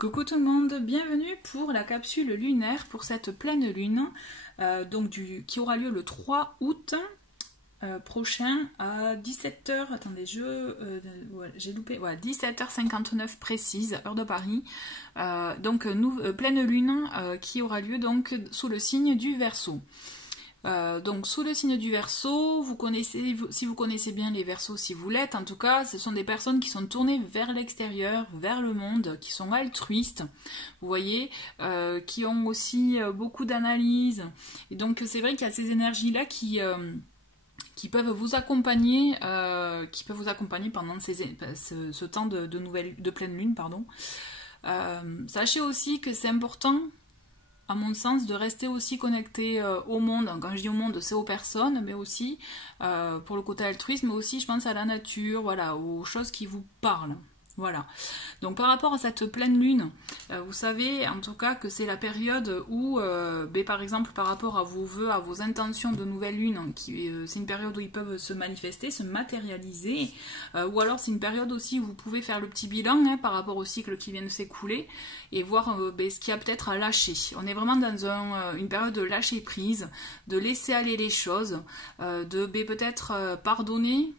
Coucou tout le monde, bienvenue pour la capsule lunaire pour cette pleine lune qui aura lieu le 3 août prochain à 17h, attendez, j'ai loupé, voilà, 17h59 précise, heure de Paris, pleine lune qui aura lieu donc sous le signe du Verseau. Donc sous le signe du Verseau, si vous connaissez bien les Verseaux, si vous l'êtes, en tout cas, ce sont des personnes qui sont tournées vers l'extérieur, vers le monde, qui sont altruistes, vous voyez, qui ont aussi beaucoup d'analyse. Et donc c'est vrai qu'il y a ces énergies-là qui peuvent vous accompagner, pendant ce temps de pleine lune, pardon. Sachez aussi que c'est important, à mon sens, de rester aussi connecté au monde. Quand je dis au monde, c'est aux personnes, mais aussi pour le côté altruisme, mais aussi je pense à la nature, voilà, aux choses qui vous parlent. Voilà. Donc par rapport à cette pleine lune, vous savez en tout cas que c'est la période où, par exemple par rapport à vos vœux, à vos intentions de nouvelle lune, c'est une période où ils peuvent se manifester, se matérialiser, ou alors c'est une période aussi où vous pouvez faire le petit bilan par rapport au cycle qui vient de s'écouler et voir ce qu'il y a peut-être à lâcher. On est vraiment dans une période de lâcher prise, de laisser aller les choses, de peut-être pardonner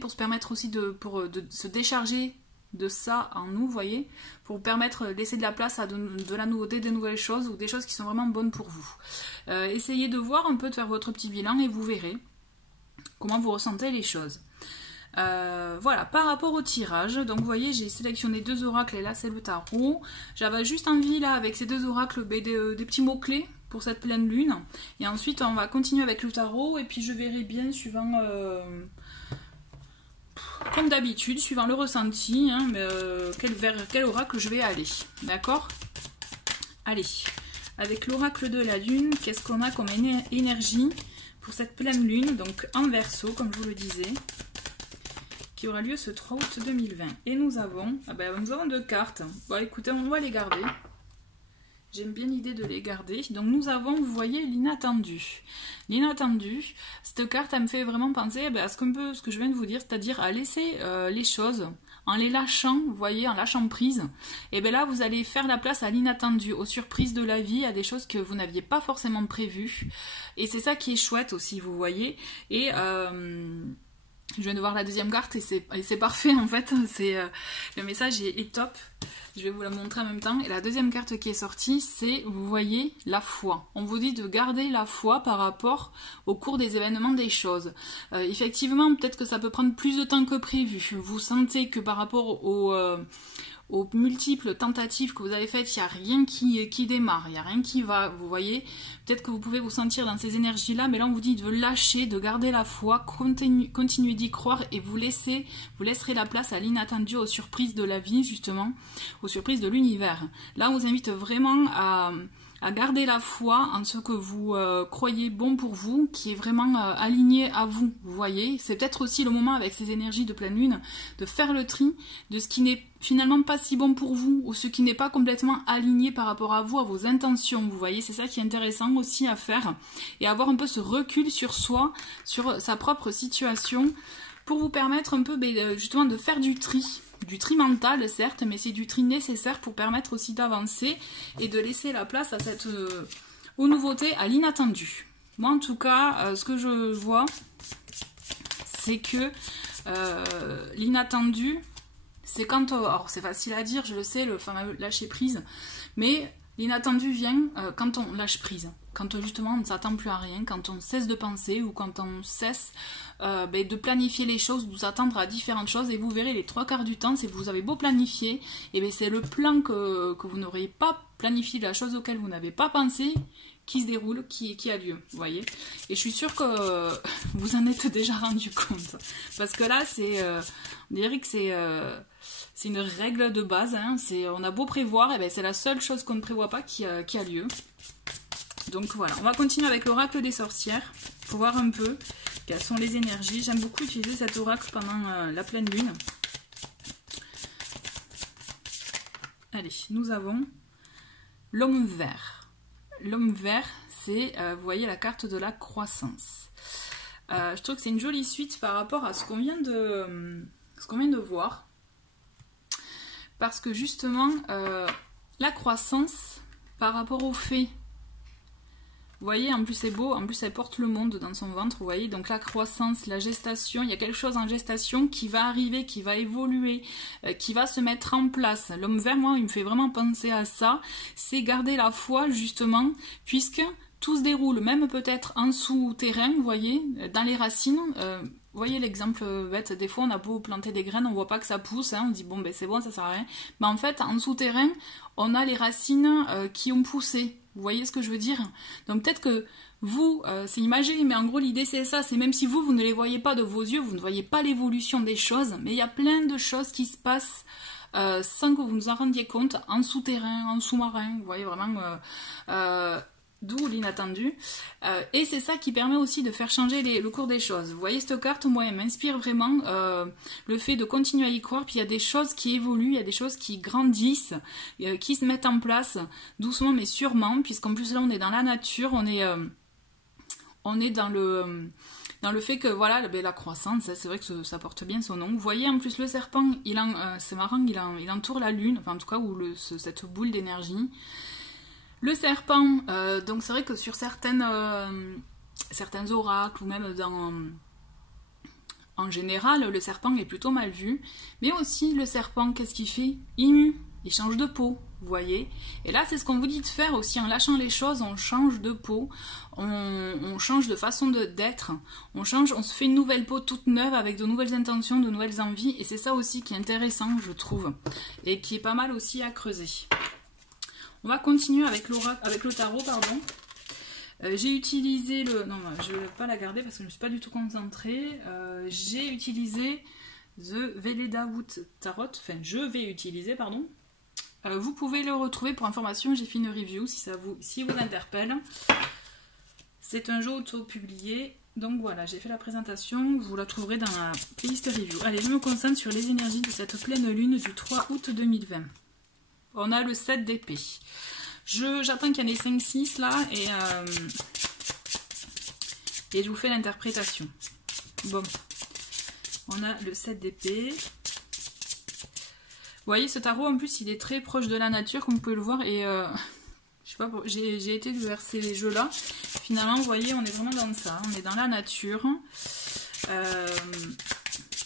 pour se permettre aussi de se décharger de ça en nous, voyez, pour permettre de laisser de la place à de la nouveauté, des nouvelles choses ou des choses qui sont vraiment bonnes pour vous. Essayez de voir un peu, de faire votre petit bilan et vous verrez comment vous ressentez les choses. Voilà, par rapport au tirage, donc vous voyez, j'ai sélectionné deux oracles et là c'est le tarot. J'avais juste envie là avec ces deux oracles des petits mots-clés pour cette pleine lune. Et ensuite on va continuer avec le tarot et puis je verrai bien suivant... comme d'habitude, suivant le ressenti, vers quel oracle je vais aller. D'accord? Allez, avec l'oracle de la lune, qu'est-ce qu'on a comme énergie pour cette pleine lune, donc en Verseau, comme je vous le disais, qui aura lieu ce 3 août 2020. Et nous avons deux cartes. Bon, écoutez, on va les garder. J'aime bien l'idée de les garder. Donc nous avons, vous voyez, l'inattendu. L'inattendu, cette carte, elle me fait vraiment penser à ce que je viens de vous dire, c'est-à-dire à laisser les choses en les lâchant, vous voyez, en lâchant prise. Et bien là, vous allez faire la place à l'inattendu, aux surprises de la vie, à des choses que vous n'aviez pas forcément prévues. Et c'est ça qui est chouette aussi, vous voyez. Et... je viens de voir la deuxième carte et c'est parfait en fait, le message est top, je vais vous la montrer en même temps. Et la deuxième carte qui est sortie, c'est, vous voyez, la foi. On vous dit de garder la foi par rapport au cours des événements des choses. Effectivement, peut-être que ça peut prendre plus de temps que prévu. Vous sentez que par rapport aux multiples tentatives que vous avez faites, il n'y a rien qui démarre, il n'y a rien qui va, vous voyez. Peut-être que vous pouvez vous sentir dans ces énergies-là, mais là on vous dit de lâcher, de garder la foi, continuer d'y croire et vous laisserez la place à l'inattendu, aux surprises de la vie justement, aux surprises de l'univers. Là on vous invite vraiment à garder la foi en ce que vous croyez bon pour vous, qui est vraiment aligné à vous, vous voyez. C'est peut-être aussi le moment avec ces énergies de pleine lune de faire le tri de ce qui n'est finalement pas si bon pour vous ou ce qui n'est pas complètement aligné par rapport à vous, à vos intentions, vous voyez. C'est ça qui est intéressant aussi à faire et avoir un peu ce recul sur soi, sur sa propre situation pour vous permettre un peu justement de faire du tri mental certes, mais c'est du tri nécessaire pour permettre aussi d'avancer et de laisser la place à aux nouveautés, à l'inattendu. Moi en tout cas, ce que je vois, c'est que l'inattendu, c'est quand, alors c'est facile à dire, je le sais, le fameux lâcher prise, mais l'inattendu vient quand on lâche prise, quand justement on ne s'attend plus à rien, quand on cesse de penser ou quand on cesse de planifier les choses, de s'attendre à différentes choses. Et vous verrez, les trois quarts du temps, si vous avez beau planifier, et c'est le plan que vous n'auriez pas planifié, la chose auquel vous n'avez pas pensé, qui se déroule, qui a lieu, vous voyez. Et je suis sûre que vous en êtes déjà rendu compte. Parce que là, on dirait que c'est une règle de base, on a beau prévoir, et c'est la seule chose qu'on ne prévoit pas qui a lieu. Donc voilà, on va continuer avec l'oracle des sorcières, pour voir un peu quelles sont les énergies. J'aime beaucoup utiliser cet oracle pendant la pleine lune. Allez, nous avons l'homme vert. L'homme vert, c'est, vous voyez, la carte de la croissance. Je trouve que c'est une jolie suite par rapport à ce qu'on vient de voir. Parce que justement, la croissance, par rapport au fait, vous voyez, en plus c'est beau, en plus elle porte le monde dans son ventre, vous voyez, donc la croissance, la gestation, il y a quelque chose en gestation qui va arriver, qui va évoluer, qui va se mettre en place. L'homme vert, moi, il me fait vraiment penser à ça, c'est garder la foi, justement, puisque tout se déroule, même peut-être en souterrain, vous voyez, dans les racines. Vous voyez l'exemple bête, des fois on a beau planter des graines, on voit pas que ça pousse, hein, on dit bon ben c'est bon, ça sert à rien. Mais en fait, en souterrain, on a les racines qui ont poussé. Vous voyez ce que je veux dire? Donc peut-être que vous, c'est imagé, mais en gros l'idée c'est ça, c'est même si vous ne les voyez pas de vos yeux, vous ne voyez pas l'évolution des choses, mais il y a plein de choses qui se passent sans que vous nous en rendiez compte, en souterrain, en sous-marin, vous voyez vraiment... d'où l'inattendu. Et c'est ça qui permet aussi de faire changer le cours des choses. Vous voyez, cette carte, moi, elle m'inspire vraiment le fait de continuer à y croire. Puis il y a des choses qui évoluent, il y a des choses qui grandissent, qui se mettent en place doucement mais sûrement, puisqu'en plus là, on est dans la nature, on est dans le fait que voilà, la croissance, c'est vrai que ça porte bien son nom. Vous voyez, en plus le serpent, c'est marrant, il entoure la lune, enfin en tout cas, ou cette boule d'énergie. Le serpent, donc c'est vrai que sur certains oracles, ou même en général, le serpent est plutôt mal vu. Mais aussi, le serpent, qu'est-ce qu'il fait? Il mue, il change de peau, vous voyez. Et là, c'est ce qu'on vous dit de faire aussi, en lâchant les choses, on change de peau, on change de façon d'être, on se fait une nouvelle peau toute neuve, avec de nouvelles intentions, de nouvelles envies. Et c'est ça aussi qui est intéressant, je trouve, et qui est pas mal aussi à creuser. On va continuer avec le tarot, pardon. J'ai utilisé le... Non, je ne vais pas la garder parce que je ne me suis pas du tout concentrée. J'ai utilisé The Veleda Wood Tarot. Enfin, je vais utiliser, pardon. Vous pouvez le retrouver pour information. J'ai fait une review si vous interpelle. C'est un jeu auto-publié. Donc voilà, j'ai fait la présentation. Vous la trouverez dans la playlist review. Allez, je me concentre sur les énergies de cette pleine lune du 3 août 2020. On a le 7 d'épée. J'attends qu'il y en ait 5-6 là et je vous fais l'interprétation. Bon, on a le 7 d'épée. Vous voyez, ce tarot en plus il est très proche de la nature comme vous pouvez le voir et je sais pas, j'ai été vers ces jeux là. Finalement, vous voyez, on est vraiment dans ça. On est dans la nature.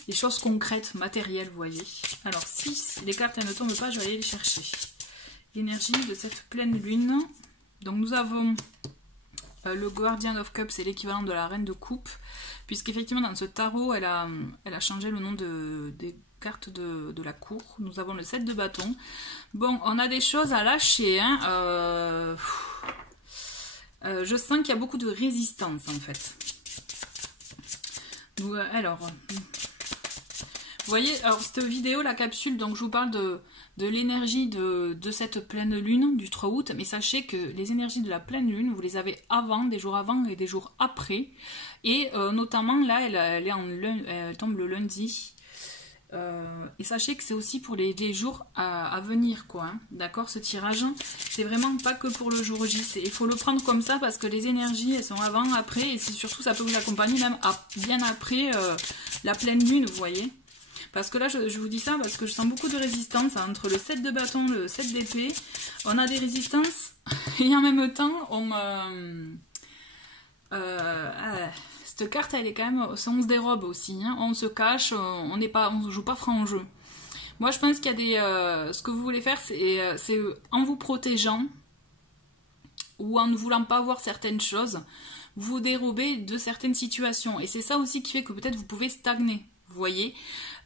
Des choses concrètes, matérielles, vous voyez. Alors, si les cartes elles ne tombent pas, je vais aller les chercher. L'énergie de cette pleine lune. Donc, nous avons le Guardian of Cups, c'est l'équivalent de la Reine de Coupe. Puisqu'effectivement, dans ce tarot, elle a changé le nom des cartes de la cour. Nous avons le 7 de bâton. Bon, on a des choses à lâcher. Hein. Je sens qu'il y a beaucoup de résistance, en fait. Alors... Vous voyez, alors cette vidéo, la capsule, donc je vous parle de l'énergie de cette pleine lune du 3 août, mais sachez que les énergies de la pleine lune, vous les avez avant, des jours avant et des jours après, et notamment là, elle tombe le lundi, et sachez que c'est aussi pour les jours à venir, quoi, hein. D'accord, ce tirage, c'est vraiment pas que pour le jour J, il faut le prendre comme ça, parce que les énergies, elles sont avant, après, et surtout, ça peut vous accompagner même bien après la pleine lune, vous voyez. Parce que là, je vous dis ça parce que je sens beaucoup de résistance entre le 7 de bâton et le 7 d'épée. On a des résistances et en même temps, cette carte, elle est quand même... On se dérobe aussi. Hein. On se cache, on ne joue pas franc jeu. Moi, je pense qu'il y a des... ce que vous voulez faire, c'est en vous protégeant ou en ne voulant pas voir certaines choses, vous dérobez de certaines situations. Et c'est ça aussi qui fait que peut-être vous pouvez stagner. Vous voyez,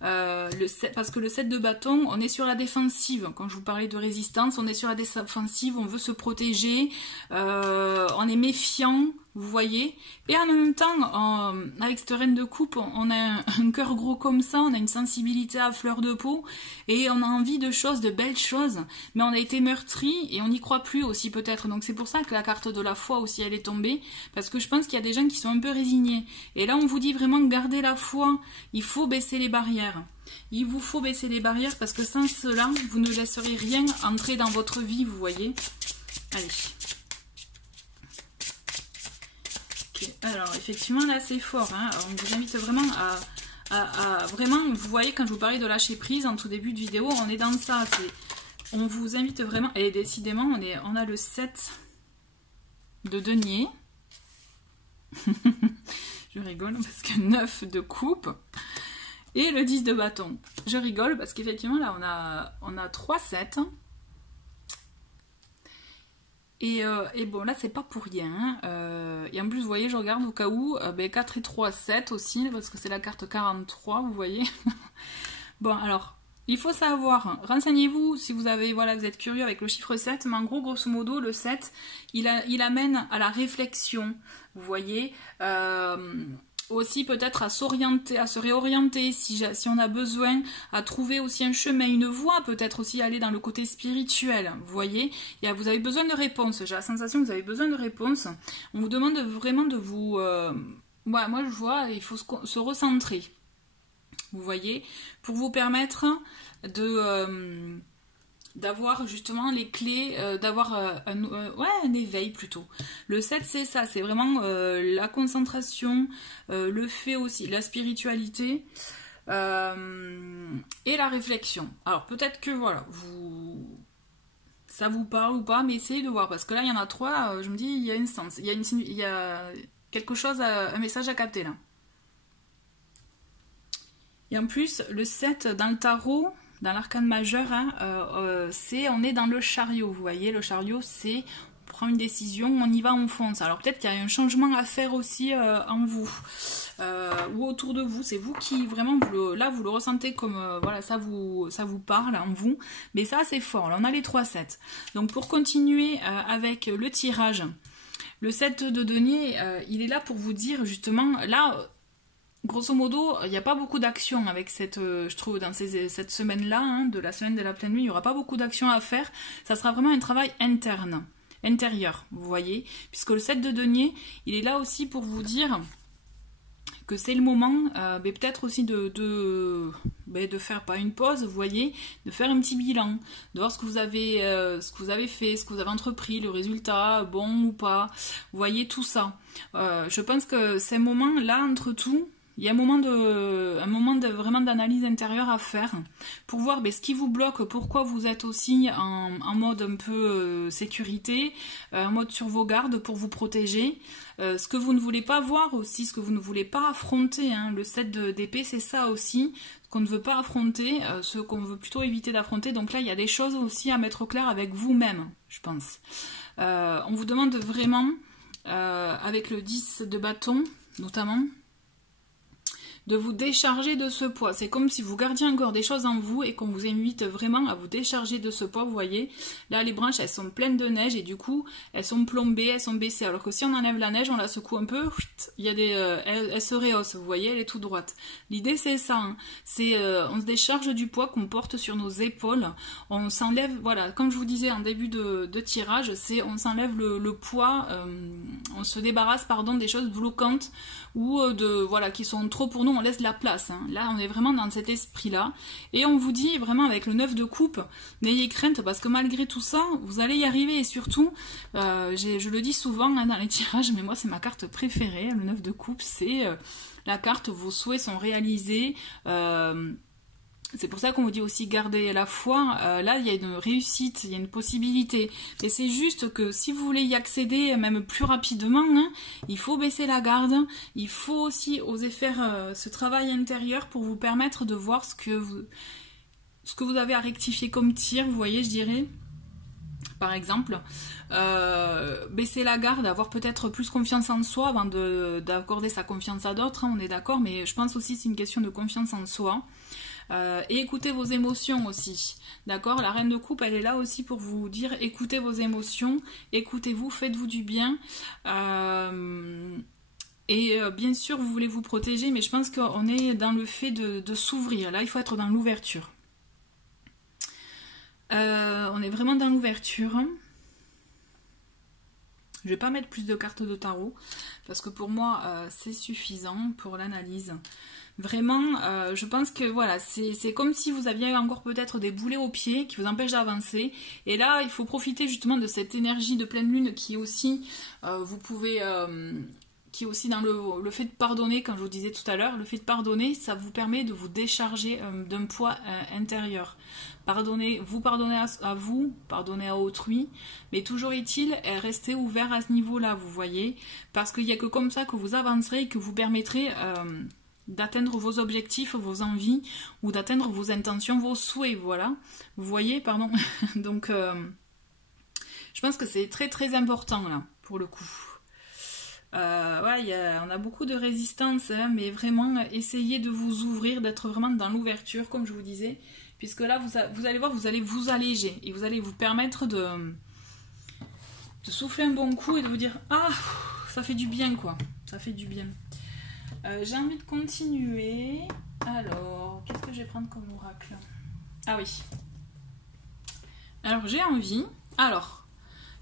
parce que le 7 de bâton, on est sur la défensive. Quand je vous parlais de résistance, on est sur la défensive, on veut se protéger, on est méfiant, vous voyez. Et en même temps, avec cette reine de coupe, on a un cœur gros comme ça, on a une sensibilité à fleur de peau, et on a envie de choses, de belles choses, mais on a été meurtri et on n'y croit plus aussi peut-être. Donc c'est pour ça que la carte de la foi aussi, elle est tombée, parce que je pense qu'il y a des gens qui sont un peu résignés. Et là, on vous dit vraiment, gardez la foi, il faut baisser les barrières. Il vous faut baisser les barrières, parce que sans cela, vous ne laisserez rien entrer dans votre vie, vous voyez. Allez. Okay. Alors, effectivement, là, c'est fort. Hein. On vous invite vraiment vraiment, vous voyez, quand je vous parlais de lâcher prise en tout début de vidéo, on est dans ça. On vous invite vraiment, et décidément, on a le 7 de denier. Je rigole parce que 9 de coupe. Et le 10 de bâton. Je rigole parce qu'effectivement, là, on a 3 7. Et bon, là, c'est pas pour rien. Et en plus, vous voyez, je regarde au cas où, 4 et 3, 7 aussi, parce que c'est la carte 43, vous voyez. Bon, alors, il faut savoir, renseignez-vous si vous avez, voilà, vous êtes curieux avec le chiffre 7, mais en gros, grosso modo, le 7, il amène à la réflexion, vous voyez. Aussi peut-être à s'orienter, à se réorienter si on a besoin, à trouver aussi un chemin, une voie, peut-être aussi aller dans le côté spirituel, vous voyez. Vous avez besoin de réponses, j'ai la sensation que vous avez besoin de réponses. On vous demande vraiment de vous... Ouais, moi je vois, il faut se recentrer, vous voyez, pour vous permettre de... d'avoir justement les clés, d'avoir un éveil plutôt. Le 7 c'est ça, c'est vraiment la concentration, le fait aussi, la spiritualité et la réflexion. Alors peut-être que voilà, ça vous parle ou pas, mais essayez de voir, parce que là il y en a 3, je me dis il y a une sens, il y a quelque chose, un message à capter là. Et en plus le 7 dans le tarot, dans l'arcane majeur, hein, on est dans le chariot, vous voyez, le chariot c'est on prend une décision, on y va, on fonce. Alors peut-être qu'il y a un changement à faire aussi en vous, ou autour de vous, c'est vous qui vraiment, là vous le ressentez comme, voilà, ça vous parle en vous, mais ça c'est fort, là on a les 3-7. Donc pour continuer avec le tirage, le 7 de denier, il est là pour vous dire justement, là... Grosso modo, il n'y a pas beaucoup d'action avec cette, je trouve, dans cette semaine-là, hein, de la semaine de la pleine lune, il n'y aura pas beaucoup d'action à faire. Ça sera vraiment un travail intérieur, vous voyez. Puisque le 7 de denier, il est là aussi pour vous dire que c'est le moment, mais peut-être aussi de faire pas une pause, vous voyez, de faire un petit bilan, de voir ce que vous avez fait, ce que vous avez entrepris, le résultat, bon ou pas, vous voyez tout ça. Je pense que c'est un moment là entre tout. Il y a un moment de vraiment d'analyse intérieure à faire pour voir ce qui vous bloque, pourquoi vous êtes aussi en mode un peu sécurité, en mode sur vos gardes pour vous protéger, ce que vous ne voulez pas voir aussi, ce que vous ne voulez pas affronter, hein. Le 7 d'épée c'est ça aussi, ce qu'on ne veut pas affronter, ce qu'on veut plutôt éviter d'affronter. Donc là il y a des choses aussi à mettre au clair avec vous-même, je pense. On vous demande vraiment, avec le 10 de bâton notamment, de vous décharger de ce poids. C'est comme si vous gardiez encore des choses en vous et qu'on vous invite vraiment à vous décharger de ce poids, vous voyez. Là, les branches, elles sont pleines de neige et du coup, elles sont plombées, elles sont baissées. Alors que si on enlève la neige, on la secoue un peu, il y a elle se rehausse, vous voyez, elle est toute droite. L'idée, c'est ça, hein. C'est, on se décharge du poids qu'on porte sur nos épaules. On s'enlève, voilà, comme je vous disais en début de tirage, c'est on s'enlève le poids, on se débarrasse, pardon, des choses bloquantes ou voilà, qui sont trop pour nous, on laisse de la place, hein. Là on est vraiment dans cet esprit là et on vous dit vraiment avec le 9 de coupe, n'ayez crainte parce que malgré tout ça vous allez y arriver. Et surtout je le dis souvent, hein, dans les tirages, mais moi c'est ma carte préférée, le 9 de coupe, c'est la carte où vos souhaits sont réalisés. C'est pour ça qu'on vous dit aussi garder la foi. Là, il y a une réussite, il y a une possibilité. Et c'est juste que si vous voulez y accéder même plus rapidement, hein, il faut baisser la garde. Il faut aussi oser faire ce travail intérieur pour vous permettre de voir ce que vous avez à rectifier comme tir, vous voyez, je dirais. Par exemple, baisser la garde, avoir peut-être plus confiance en soi avant d'accorder sa confiance à d'autres, hein, on est d'accord, mais je pense aussi que c'est une question de confiance en soi. Et écoutez vos émotions aussi, d'accord. La reine de coupe, elle est là aussi pour vous dire écoutez vos émotions, écoutez-vous, faites-vous du bien. Et bien sûr, vous voulez vous protéger, mais je pense qu'on est dans le fait de s'ouvrir. Là, il faut être dans l'ouverture. On est vraiment dans l'ouverture. Je vais pas mettre plus de cartes de tarot parce que pour moi c'est suffisant pour l'analyse. Vraiment, je pense que voilà, c'est comme si vous aviez encore peut-être des boulets aux pieds qui vous empêchent d'avancer. Et là, il faut profiter justement de cette énergie de pleine lune qui aussi, vous pouvez, qui est aussi dans le fait de pardonner, comme je vous disais tout à l'heure, le fait de pardonner, ça vous permet de vous décharger d'un poids intérieur. Vous pardonnez à vous, pardonnez à autrui, mais toujours est-il rester ouvert à ce niveau-là, vous voyez, parce qu'il n'y a que comme ça que vous avancerez et que vous permettrez d'atteindre vos objectifs, vos envies, ou d'atteindre vos intentions, vos souhaits, voilà. Vous voyez, pardon. Donc, je pense que c'est très très important, là, pour le coup. Ouais, on a beaucoup de résistance, hein, mais vraiment, essayez de vous ouvrir, d'être vraiment dans l'ouverture, comme je vous disais, puisque là, vous allez voir, vous allez vous alléger, et vous allez vous permettre de souffler un bon coup, et de vous dire, ah, ça fait du bien, quoi, ça fait du bien. J'ai envie de continuer. Alors, qu'est-ce que je vais prendre comme oracle? Ah oui. Alors, j'ai envie. Alors,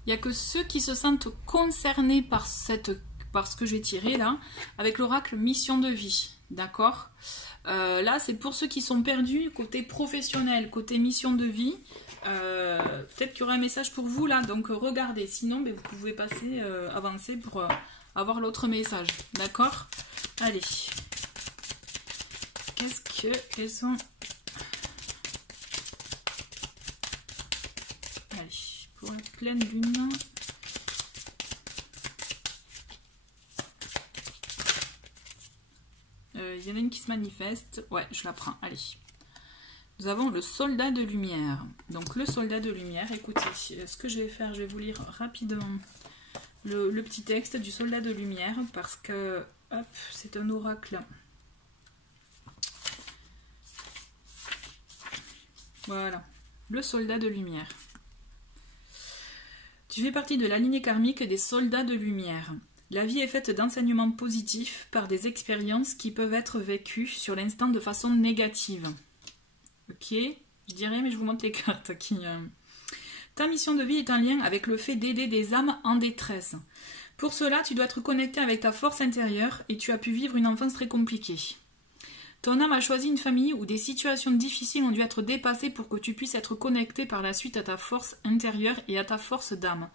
il n'y a que ceux qui se sentent concernés par ce que je vais tirer là, avec l'oracle mission de vie. D'accord? Là, c'est pour ceux qui sont perdus, côté professionnel, côté mission de vie. Peut-être qu'il y aura un message pour vous là, donc regardez. Sinon, vous pouvez passer, avancer pour avoir l'autre message. D'accord? Allez. Quels sont... Allez, pour la pleine lune. Il y en a une qui se manifeste. Ouais, je la prends. Allez. Nous avons le soldat de lumière. Donc le soldat de lumière, écoutez, ce que je vais faire, je vais vous lire rapidement le petit texte du soldat de lumière parce que, hop, c'est un oracle. Voilà, le soldat de lumière. Tu fais partie de la lignée karmique des soldats de lumière. La vie est faite d'enseignements positifs par des expériences qui peuvent être vécues sur l'instant de façon négative. Ok, je dirais, mais je vous montre les cartes qui... Ta mission de vie est en lien avec le fait d'aider des âmes en détresse. Pour cela, tu dois être connecté avec ta force intérieure et tu as pu vivre une enfance très compliquée. Ton âme a choisi une famille où des situations difficiles ont dû être dépassées pour que tu puisses être connecté par la suite à ta force intérieure et à ta force d'âme.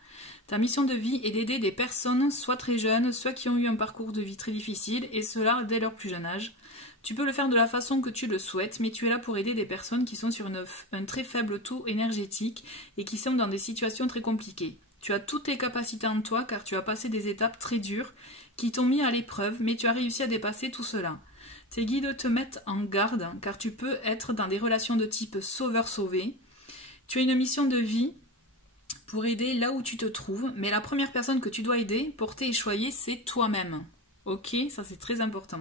Ta mission de vie est d'aider des personnes, soit très jeunes, soit qui ont eu un parcours de vie très difficile, et cela dès leur plus jeune âge. Tu peux le faire de la façon que tu le souhaites, mais tu es là pour aider des personnes qui sont sur un très faible taux énergétique et qui sont dans des situations très compliquées. Tu as toutes les capacités en toi car tu as passé des étapes très dures qui t'ont mis à l'épreuve, mais tu as réussi à dépasser tout cela. Tes guides te mettent en garde car tu peux être dans des relations de type sauveur-sauvé. Tu as une mission de vie pour aider là où tu te trouves, mais la première personne que tu dois aider, porter et choyer, c'est toi-même. Ok, ça c'est très important.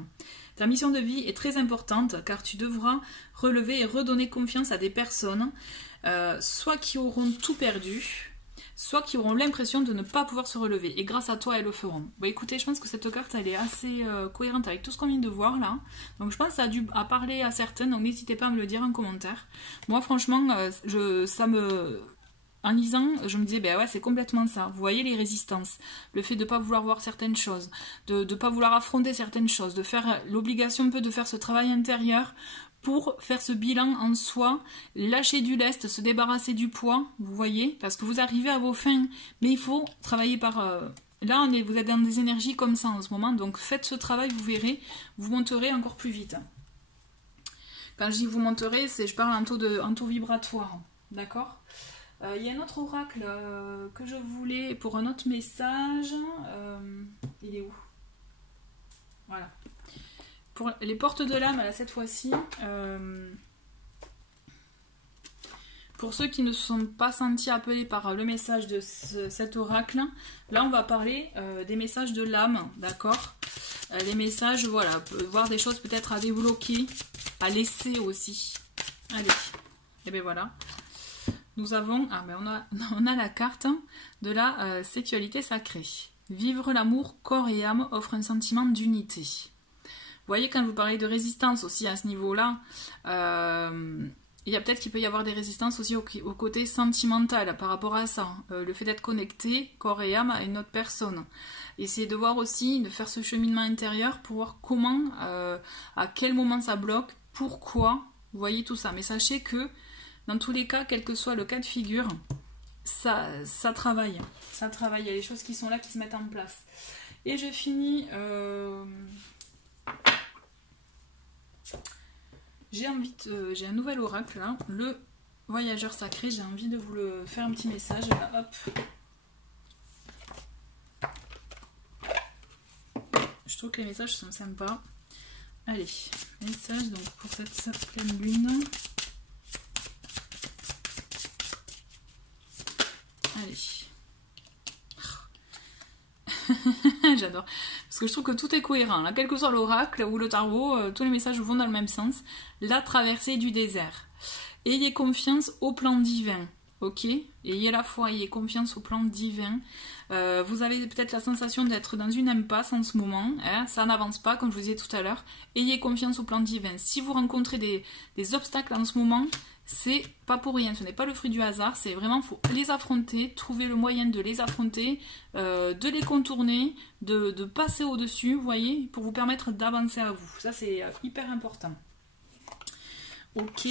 Ta mission de vie est très importante car tu devras relever et redonner confiance à des personnes, soit qui auront tout perdu, soit qui auront l'impression de ne pas pouvoir se relever. Et grâce à toi, elles le feront. Bon, écoutez, je pense que cette carte, elle est assez cohérente avec tout ce qu'on vient de voir là. Donc je pense que ça a dû parler à certaines, donc n'hésitez pas à me le dire en commentaire. Moi, franchement, en lisant, je me disais, ben ouais, c'est complètement ça. Vous voyez les résistances, le fait de ne pas vouloir voir certaines choses, de ne pas vouloir affronter certaines choses, de faire l'obligation un peu de faire ce travail intérieur pour faire ce bilan en soi, lâcher du lest, se débarrasser du poids, vous voyez, parce que vous arrivez à vos fins, mais il faut travailler par... Là, vous êtes dans des énergies comme ça en ce moment, donc faites ce travail, vous verrez, vous monterez encore plus vite. Quand je dis vous monterez, je parle en taux vibratoire, d'accord ? Il y a un autre oracle que je voulais pour un autre message. Il est où? Voilà. Pour les portes de l'âme, là, cette fois-ci, pour ceux qui ne se sont pas sentis appelés par le message de cet oracle, là on va parler des messages de l'âme, d'accord? Les messages, voilà, voir des choses peut-être à débloquer, à laisser aussi. Allez, et bien voilà. Nous avons, on a la carte de la sexualité sacrée. Vivre l'amour corps et âme offre un sentiment d'unité. Vous voyez, quand je vous parlais de résistance aussi à ce niveau-là, il y a peut-être qu'il peut y avoir des résistances aussi au côté sentimental par rapport à ça. Le fait d'être connecté, corps et âme, à une autre personne. Essayez de voir aussi, de faire ce cheminement intérieur pour voir comment, à quel moment ça bloque, pourquoi, vous voyez tout ça. Mais sachez que dans tous les cas, quel que soit le cas de figure, ça travaille. Ça travaille. Il y a des choses qui sont là, qui se mettent en place. Et je finis... j'ai un nouvel oracle, là, le voyageur sacré. J'ai envie de vous le faire un petit message. Là, hop. Je trouve que les messages sont sympas. Allez, message donc pour cette pleine lune. Allez. J'adore. Parce que je trouve que tout est cohérent. Là, quel que soit l'oracle ou le tarot, tous les messages vont dans le même sens. La traversée du désert. Ayez confiance au plan divin. Ok, ayez la foi, ayez confiance au plan divin. Vous avez peut-être la sensation d'être dans une impasse en ce moment, hein, ça n'avance pas comme je vous disais tout à l'heure. Ayez confiance au plan divin. Si vous rencontrez des obstacles en ce moment, c'est pas pour rien, ce n'est pas le fruit du hasard, c'est vraiment, faut les affronter, trouver le moyen de les affronter, de les contourner, de passer au-dessus, vous voyez, pour vous permettre d'avancer à vous. Ça c'est hyper important. Ok.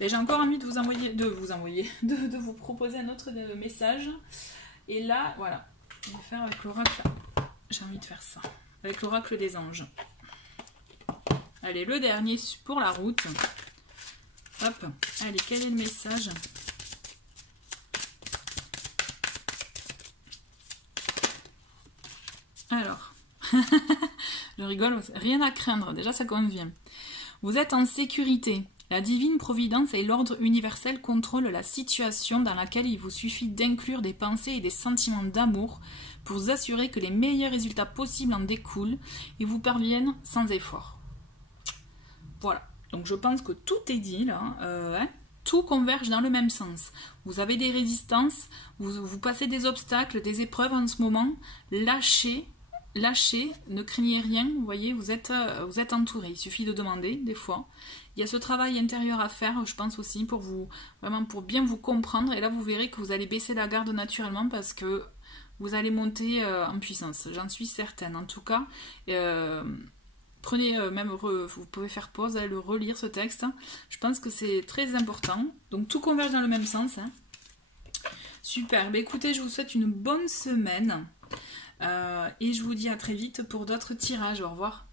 J'ai encore envie de vous proposer un autre message. Et là, voilà, je vais faire avec l'oracle. J'ai envie de faire ça. Avec l'oracle des anges. Allez, le dernier pour la route. Hop. Allez, quel est le message? Alors, je rigole, rien à craindre. Déjà, ça convient. Vous êtes en sécurité. La divine providence et l'ordre universel contrôlent la situation dans laquelle il vous suffit d'inclure des pensées et des sentiments d'amour pour vous assurer que les meilleurs résultats possibles en découlent et vous parviennent sans effort. Voilà, donc je pense que tout est dit là, tout converge dans le même sens. Vous avez des résistances, vous passez des obstacles, des épreuves en ce moment, lâchez, ne craignez rien, vous voyez, vous êtes entouré, il suffit de demander des fois. Il y a ce travail intérieur à faire, je pense aussi, pour vous, vraiment pour bien vous comprendre, et là vous verrez que vous allez baisser la garde naturellement parce que vous allez monter en puissance, j'en suis certaine. En tout cas, prenez vous pouvez faire pause, allez le relire ce texte, je pense que c'est très important, donc tout converge dans le même sens. Hein. Super, bah, écoutez, je vous souhaite une bonne semaine. Et je vous dis à très vite pour d'autres tirages. Au revoir.